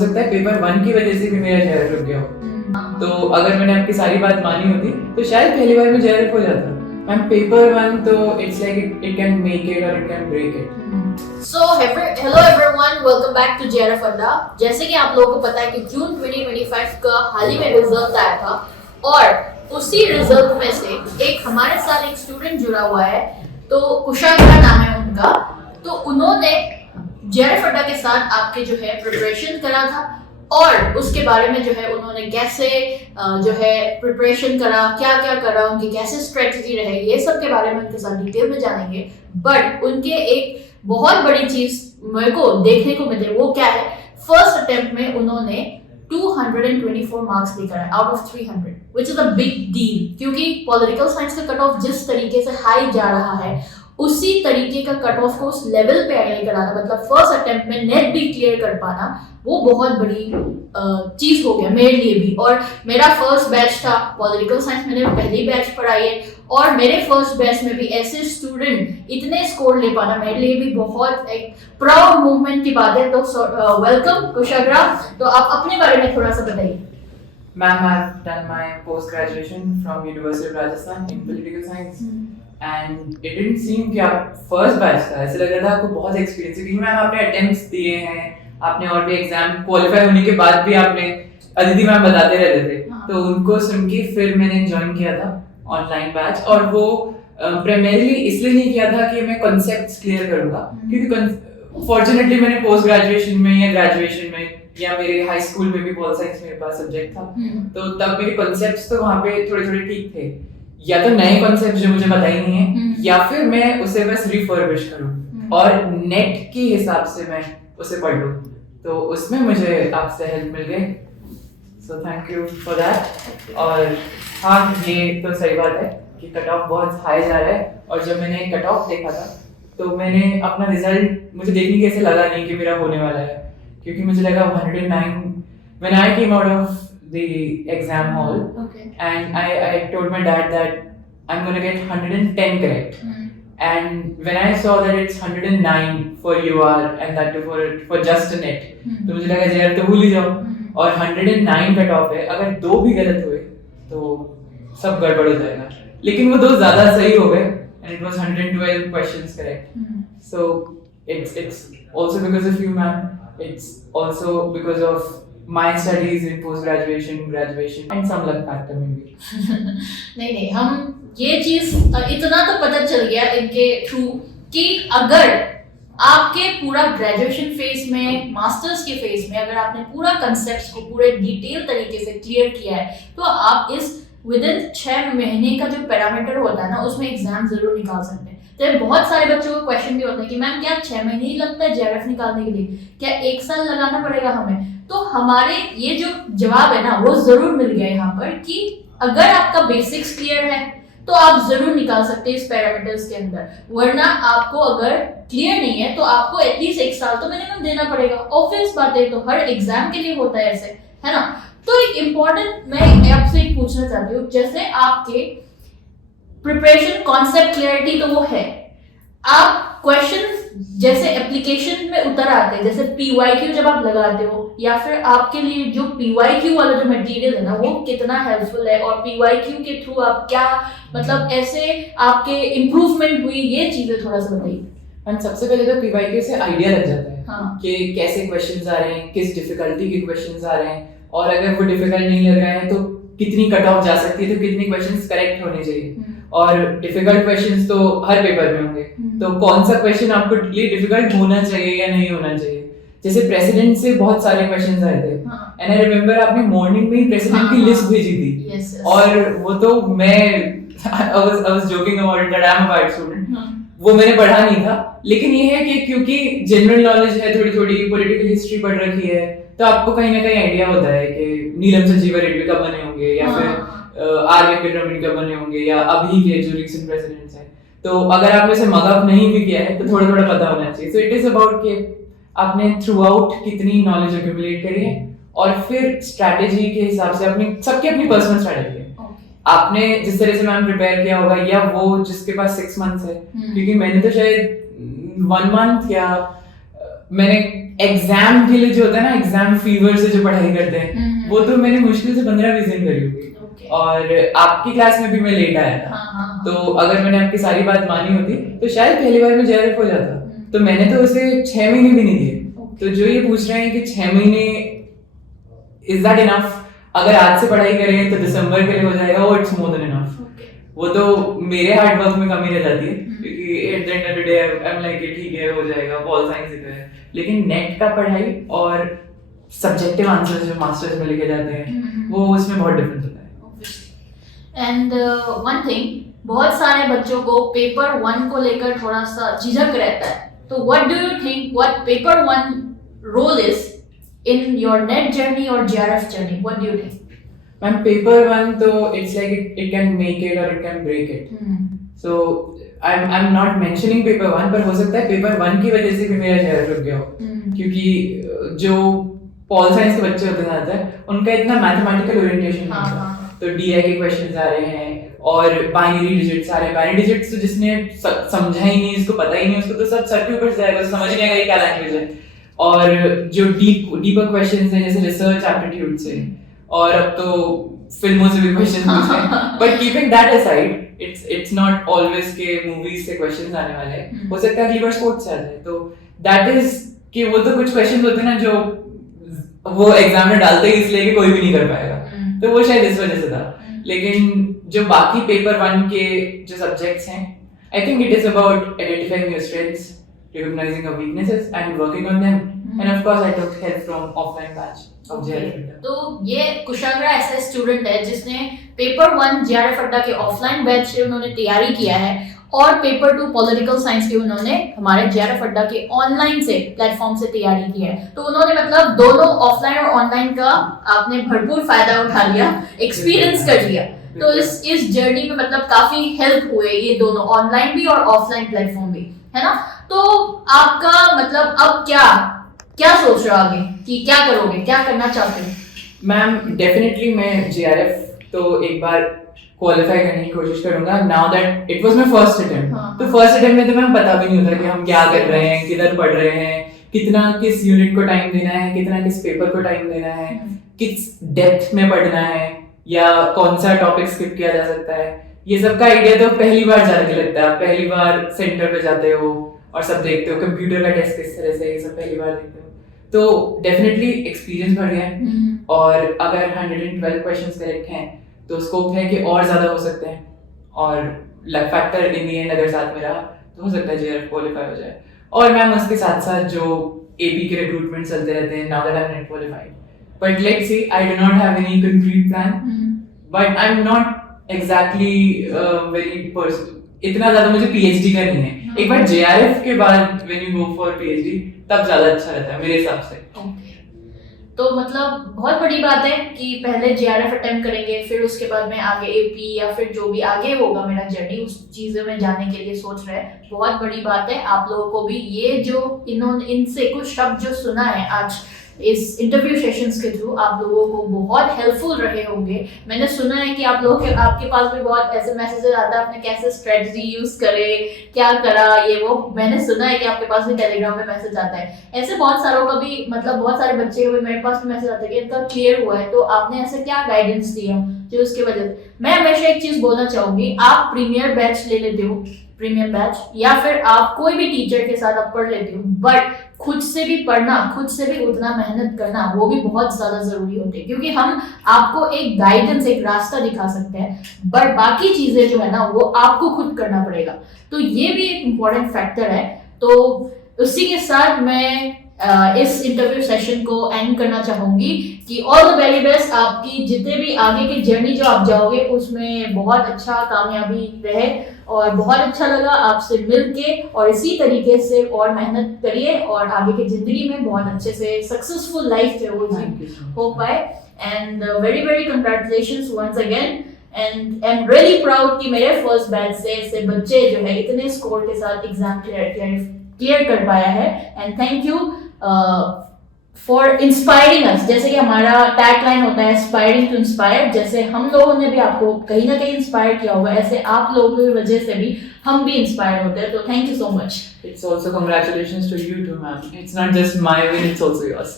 सकता है पेपर 1 की वजह से भी मेरा JRF रुक गया हो। तो अगर मैंने आपकी सारी बात मानी होती तो शायद पहली बार में JRF हो जाता। मैम पेपर 1 तो it's like it can make it और it can break it. So hello everyone, welcome back to JRF अड्डा। जैसे कि आप लोगों को पता है कि जून 2025 का हाल ही में रिजल्ट आया था और उसी रिजल्ट में से एक हमारे साथ एक स्टूडेंट जुड़ा हुआ है, तो कुशाग्रा नाम है उनका। तो उन्होंने JRF अड्डा के साथ आपके जो है प्रिपरेशन करा था और उसके बारे में जो है उन्होंने कैसे जो है प्रिपरेशन करा, क्या क्या करा, उनकी कैसे स्ट्रेटजी रहे, ये सब के बारे में उनके साथ डिटेल में जानेंगे। बट उनके एक बहुत बड़ी चीज मेरे को देखने को मिले, वो क्या है, फर्स्ट अटेम्प्ट में उन्होंने 224 मार्क्स लेकर आए out of 300, which is a big deal, क्योंकि पॉलिटिकल साइंस का कट ऑफ जिस तरीके से हाई जा रहा है उसी तरीके का कट ऑफ को उस लेवल पे लेकर आना, मतलब फर्स्ट अटेम्प्ट में नेट भी क्लियर कर पाना, वो बहुत बड़ी चीज हो गया मेरे लिए भी। और मेरा फर्स्ट बैच था पॉलिटिकल साइंस, मैंने पहली बैच पढ़ाई है और मेरे फर्स्ट बैच में भी ऐसे स्टूडेंट इतने स्कोर ले पाना मेरे लिए भी बहुत एक प्राउड मूवमेंट की बात है। तो वेलकम कुशाग्रा, तो आप अपने बारे में थोड़ा सा बताइए। Ma'am, I've done my post-graduation from University of Rajasthan in political science. And it didn't seem कि आप फर्स्ट बैच था, ऐसे लग रहा था आपको बहुत एक्सपीरियंस है, क्योंकि मैम आपने अटेम्प्ट्स दिए हैं, आपने और भी एग्जाम क्वालिफाई होने के बाद भी आपने अदिति मैम बताते रहते थे। तो उनको सुन के फिर मैंने ज्वाइन किया था ऑनलाइन बैच, और वो प्राइमरीली इसलिए नहीं किया था कि मैं कॉन्सेप्ट्स क्लियर करूंगा, क्योंकि फॉर्चुनेटली मैंने पोस्ट ग्रेजुएशन में या ग्रेजुएशन में या मेरे हाई स्कूल में भी पॉल साइंस मेरे पास सब्जेक्ट था, तो तब मेरे कॉन्सेप्ट्स तो वहाँ पे थोड़े थोड़े ठीक थे। या तो नए कॉन्सेप्ट जो मुझे पता ही नहीं है, या फिर मैं उसे बस रिफर्बिश करूं और नेट के हिसाब से मैं उसे पढ़ लूं। तो उसमें मुझे आपसे हेल्प मिल गई, so thank you for that. और हाँ, ये तो सही बात है कि कट ऑफ बहुत हाई जा रहा है, और जब मैंने कट ऑफ देखा था तो मैंने अपना रिजल्ट मुझे देखने के ऐसे लगा नहीं कि मेरा होने वाला है, क्योंकि मुझे लगा 109 when I came out of the exam hall. Okay. And I told my dad that I'm going to get 110 correct. And when I saw that it's 109 for UR and that too for just a net, तो मुझे लगा यार तो भूल ही जाओ, और 109 cut off है, अगर दो भी गलत हुए तो सब गड़बड़ हो जाएगा। लेकिन वो दो ज्यादा सही हो गए and it was 112 questions correct. So it's also because of you, ma'am. It's also because of my studies in post graduation, graduation and some luck factor maybe. नहीं, हम ये चीज इतना तो पता चल गया इनके थ्रू कि अगर आपके पूरा ग्रेजुएशन फेज में, मास्टर्स के फेज में अगर आपने पूरा कंसेप्ट्स को पूरे डिटेल तरीके से क्लियर किया है, तो आप इस विद इन 6 महीने का जो पैरामीटर होता है ना, उसमें एग्जाम जरूर निकाल सकते हैं। तो बहुत सारे बच्चों को क्वेश्चन भी होता है कि मैम क्या 6 महीने ही लगता है JRF निकालने के लिए, क्या 1 साल लगाना पड़ेगा हमें? तो हमारे ये जो जवाब है ना, वो जरूर मिल गया यहाँ पर कि अगर आपका बेसिक्स क्लियर है तो आप जरूर निकाल सकते हैं इस पैरामीटर्स के अंदर, वरना आपको अगर क्लियर नहीं है तो आपको एटलीस्ट 1 साल तो मिनिमम देना पड़ेगा। ऑब्वियस बात है, तो हर एग्जाम के लिए होता है ऐसे, है ना। तो एक इम्पोर्टेंट मैं आपसे एक पूछना चाहती हूँ, जैसे आपके प्रिपरेशन कॉन्सेप्ट क्लियरिटी तो वो है, आप क्वेश्चन जैसे एप्लीकेशन में उतर आते हैं, जैसे PYQ जब आप लगाते हो, या फिर आपके लिए जो PYQ वाला जो मटेरियल है ना, वो कितना हेल्पफुल है, और PYQ के थ्रू आप क्या मतलब ऐसे आपके इम्प्रूवमेंट हुई, ये चीजें थोड़ा सा बताइए। एंड सबसे पहले तो PYQ से आइडिया लग जाता है, हाँ, कि कैसे क्वेश्चंस आ रहे हैं, किस डिफिकल्टी के क्वेश्चंस आ रहे हैं, और अगर वो डिफिकल्ट नहीं लग रहा है तो कितनी कट ऑफ जा सकती है, तो कितने क्वेश्चंस करेक्ट होने चाहिए। और डिफिकल्ट क्वेश्चंस तो हर पेपर में होंगे, तो कौन सा क्वेश्चन आपको लिए डिफिकल्ट होना चाहिए या नहीं होना चाहिए। जैसे प्रेसिडेंट से बहुत सारे क्वेश्चंस आए थे, एंड आई रिमेम्बर आपने मॉर्निंग में ही प्रेसिडेंट की लिस्ट भेजी थी, और वो तो मैं I was joking about it that I am a bad student. वो मैंने पढ़ा नहीं था, लेकिन ये है कि क्योंकि जनरल नॉलेज है, थोड़ी थोड़ी पॉलिटिकल हिस्ट्री पढ़ रखी है, तो आपको कहीं ना कहीं आइडिया होता है कि नीलम संजीवा रेड्डी कब बने होंगे, या फिर आर वेंकटरमण कब बने होंगे, या अभी के जो रिसेंट प्रेसिडेंट्स हैं। तो अगर आपने इसे मगअप नहीं भी किया है तो थोड़ा थोड़ा पता होना चाहिए। सो इट इज अबाउट कि आपने थ्रू आउट कितनी नॉलेज एक्यूमुलेट करी है, और फिर स्ट्रैटेजी के हिसाब से अपनी सबकी अपनी पर्सनल स्ट्रैटेजी है। आपने जिस तरह से मैम प्रिपेयर किया होगा, या वो जिसके पास 6 मंथ्स है, क्योंकि मैंने तो शायद 1 मंथ या मैंने एग्जाम के लिए जो होता है ना, एग्जाम फीवर से जो पढ़ाई करते हैं, वो तो मैंने मुश्किल से 15-20 दिन करी होगी। और आपकी क्लास में भी मैं लेट आया था, तो अगर मैंने आपकी सारी बात मानी होती तो शायद पहली बार में JRF हो जाता। तो मैंने तो उसे 6 महीने भी नहीं दिए। तो जो ये पूछ रहे हैं कि 6 महीने इज दैट इनफ, अगर आज से पढ़ाई करें तो दिसंबर के लिए हो जाएगा, और इट्स मोर देन इनफ। वो तो मेरे हार्ड वर्क में कमी रह जाती है, क्योंकि at the end of the day I am like ठीक है हो जाएगा, पॉल साइंस है। लेकिन नेट का पढ़ाई और सब्जेक्टिव आंसर्स जो मास्टर्स में लिखे जाते हैं, वो उसमें बहुत डिफरेंस होता है। एंड वन थिंग, बहुत सारे बच्चों को पेपर 1 को लेकर थोड़ा सा झिझक रहता है, तो what do you think what paper 1 role is in your net journey or JRF journey? What do you think? Ma'am, paper 1 तो it's like it can make it or it can break it. So I'm not mentioning paper 1, पर हो सकता है paper 1 की वजह से भी मेरा JRF रुक गया हो, क्योंकि जो पॉल साइंस के बच्चे होते हैं उनका इतना मैथमेटिकल ओरिएंटेशन नहीं होता। तो DI के क्वेश्चंस आ रहे हैं और बाइनरी डिजिट्स आ रहे हैं। बाइनरी डिजिट्स तो जिसने समझा ही नहीं, जिसको पता ही नहीं, उसको तो सब सर के ऊपर जाएगा, समझ नहीं आएगा ये क्या लैंग्वेज है। और जो डीपर क्वेश्चंस हैं जैसे रिसर्च एप्टीट्यूड से, और अब तो फिल्मों से भी क्वेश्चंस पूछते हैं। But keeping that aside, it's not always के मूवीज से क्वेश्चंस आने वाले हैं, हो सकता है अगली बार स्पोर्ट्स से आ जाए। तो दैट इज कि वो तो कुछ क्वेश्चंस होते हैं ना जो वो एग्जाम में डालते ही इसलिए कि कोई भी नहीं कर पाएगा, तो वो शायद इस वजह से था। लेकिन जो बाकी पेपर 1 के जो सब्जेक्ट्स हैं, I think it is about identifying your strengths, recognizing your weaknesses and working on them. And of course I took help from offline batch of JRF Adda. तो ये कुशाग्रा ऐसा स्टूडेंट है जिसने पेपर 1 JRF Adda के offline batch से उन्होंने तैयारी किया है, और पेपर 2 पॉलिटिकल साइंस की उन्होंने हमारे JRF Adda के ऑनलाइन से प्लेटफॉर्म से तैयारी की है। तो उन्होंने मतलब दोनों ऑफलाइन और ऑनलाइन का आपने भरपूर फायदा उठा लिया, एक्सपीरियंस कर लिया। तो इस जर्नी में मतलब काफी हेल्प हुए ये दोनों, ऑनलाइन भी और ऑफलाइन प्लेटफॉर्म भी, है ना। तो आपका मतलब अब क्या सोच रहे हो आगे, कि क्या करोगे, क्या करना चाहते हो? मैम डेफिनेटली मैं JRF तो एक बार क्वालिफाई करने की कोशिश करूंगा। Now that it was my first attempt, तो फर्स्ट अटेम्प्ट में तो मैम पता भी नहीं होता कि हम क्या कर रहे हैं, किधर पढ़ रहे हैं, कितना किस यूनिट को टाइम देना है, कितना किस पेपर को टाइम देना है, किस डेप्थ में पढ़ना है, या कौन सा टॉपिक स्किप किया जा सकता है। ये सब का आइडिया तो पहली बार जाके लगता है। आप पहली बार सेंटर पे जाते हो और सब देखते हो, कंप्यूटर का टेस्ट किस तरह से, ये सब पहली बार देखते हो। तो डेफिनेटली एक्सपीरियंस बढ़ गया है, और अगर 112 क्वेश्चंस करेक्ट हैं तो स्कोप है कि और ज्यादा हो सकते हैं, और luck factor in the and अगर साथ में रहा तो हो सकता है JRF क्वालिफाई हो जाए। और मैम उसके साथ साथ जो AP के रिक्रूटमेंट चलते रहते हैं, now that I am net qualified, but let's see, I do not have any concrete plan, but I am not exactly very इतना ज्यादा मुझे PhD का नहीं है। एक बार JRF के बाद when you go for PhD तब ज्यादा अच्छा रहता है मेरे हिसाब से। तो मतलब बहुत बड़ी बात है कि पहले JRF अटेम्प्ट करेंगे, फिर उसके बाद में आगे AP या फिर जो भी आगे होगा मेरा जर्नी, उस चीज़ों में जाने के लिए सोच रहे हैं। बहुत बड़ी बात है। आप लोगों को भी ये जो इनसे कुछ शब्द जो सुना है आज इस इंटरव्यू सेशंस के थ्रू, आप लोगों को बहुत हेल्पफुल रहे होंगे। मैंने सुना है कि आप लोग आपके पास भी बहुत ऐसे मैसेजेस आता है, आपने कैसे स्ट्रेटजी यूज करे, क्या करा, ये वो। मैंने सुना है कि आपके पास भी टेलीग्राम पे मैसेज आता है। ऐसे बहुत सारों का भी मतलब बहुत सारे बच्चे के भी मेरे पास भी मैसेज आता है कि इनका क्लियर हुआ है, तो आपने ऐसे क्या गाइडेंस दिया जो उसकी वजह से। मैं हमेशा एक चीज बोलना चाहूंगी, आप प्रीमियर बैच ले लेते हो, प्रीमियम बैच, या फिर आप कोई भी टीचर के साथ आप पढ़ लेते हो, बट खुद से भी पढ़ना, खुद से भी उतना मेहनत करना, वो भी बहुत ज्यादा जरूरी होते हैं, क्योंकि हम आपको एक गाइडेंस, एक रास्ता दिखा सकते हैं, बट बाकी चीजें जो है ना वो आपको खुद करना पड़ेगा। तो ये भी एक इम्पोर्टेंट फैक्टर है। तो उसी के साथ मैं इस इंटरव्यू सेशन को एंड करना चाहूंगी कि ऑल द वेरी बेस्ट, आपकी जितने भी आगे की जर्नी जो आप जाओगे उसमें बहुत अच्छा कामयाबी रहे, और बहुत अच्छा लगा आपसे मिलके, और इसी तरीके से और मेहनत करिए और आगे की जिंदगी में बहुत अच्छे से सक्सेसफुल लाइफ जो वो हो पाए। And very very congratulations once again, and I am really proud कि मेरे फर्स्ट बैच से ऐसे बच्चे जो है इतने स्कोर के साथ एग्जाम क्लियर कर पाया है। And thank you for inspiring अस, जैसे कि हमारा टैग लाइन होता है इंस्पायरिंग टू इंस्पायर, जैसे हम लोगों ने भी आपको कहीं ना कहीं इंस्पायर किया होगा, ऐसे आप लोगों की वजह से भी हम भी इंस्पायर होते हैं, तो thank you so much. It's also congratulations to you too, ma'am. It's not just my win, it's also yours.